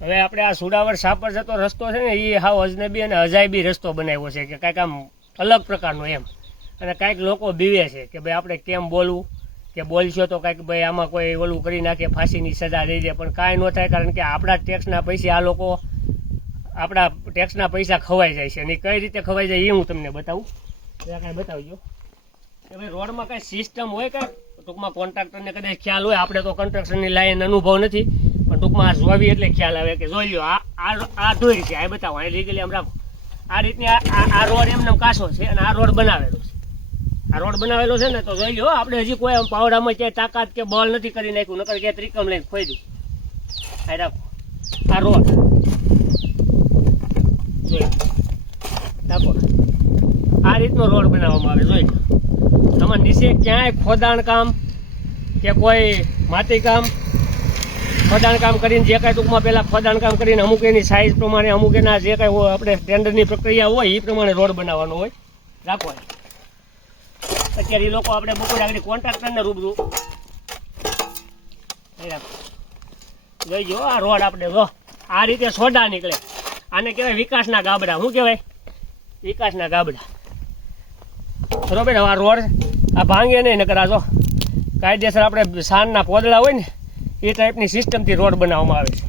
હવે આપણે આ સુડાવર સાપર જતો રસ્તો છે ને એ હાવ અજનબી અને અજાયબી રસ્તો બનાવ્યો છે કે કાંઈક આમ અલગ પ્રકારનો એમ, અને કાંઈક લોકો બીવે છે કે ભાઈ આપણે કેમ બોલવું, કે બોલશો તો કાંઈક ભાઈ આમાં કોઈ ઓલું કરી નાખે, ફાંસીની સજા દઈ દે, પણ કાંઈ ન થાય, કારણ કે આપણા ટેક્સના પૈસે આ લોકો આપણા ટેક્સના પૈસા ખવાઈ જાય છે, અને કઈ રીતે ખવાઈ જાય એ હું તમને બતાવું. કાંઈ બતાવજો કે ભાઈ રોડમાં કાંઈ સિસ્ટમ હોય, કાંઈ ટૂંકમાં કોન્ટ્રાક્ટરને કદાચ ખ્યાલ હોય, આપણે તો કન્સ્ટ્રક્શનની લાઈન અનુભવ નથી, પણ ટૂંકમાં આ જોવી એટલે ખ્યાલ આવે કે જોઈ લો આ ધોઈ છે, આ બતાવો, આ લીગલી આમ રાખો, આ રીતની આ રોડ એમને કાસો છે, અને આ રોડ બનાવેલો છે. આ રોડ બનાવેલો છે ને તો જોઈ લો, આપણે હજી કોઈ પાવડામાં ક્યાંય તાકાત કે બળ નથી કરી નાખ્યું, નકર ક્યાંય ત્રિકમ લઈને ખોઈ દઉં. આ રાખો આ રોડ જોઈ રાખો, આ રીતનો રોડ બનાવવામાં આવે. જોઈ તમારે નીચે ક્યાંય ખોદાણ કામ કે કોઈ માટી કામ, ખોદાણ કામ કરીને જે કાંઈ ટૂંકમાં પહેલાં ખોદાણ કામ કરીને અમુક એની સાઇઝ પ્રમાણે, અમુક એના જે કાંઈ આપણે ટેન્ડરની પ્રક્રિયા હોય એ પ્રમાણે રોડ બનાવવાનો હોય. રાખો અત્યારે એ લોકો આપણે બપોર આગળ કોન્ટ્રાક્ટરને રૂબરૂ રાખો જોઈ જો આ રોડ આપણે જો આ રીતે સોડા નીકળે, આને કહેવાય વિકાસના ગાબડા. શું કહેવાય? વિકાસના ગાબડા. બરોબર. હવે આ રોડ આ ભાંગે નહીં, નકર આ જો કાયદેસર આપણે સાનના પોદળા હોય ને એ ટાઈપની સિસ્ટમથી રોડ બનાવવામાં આવે છે.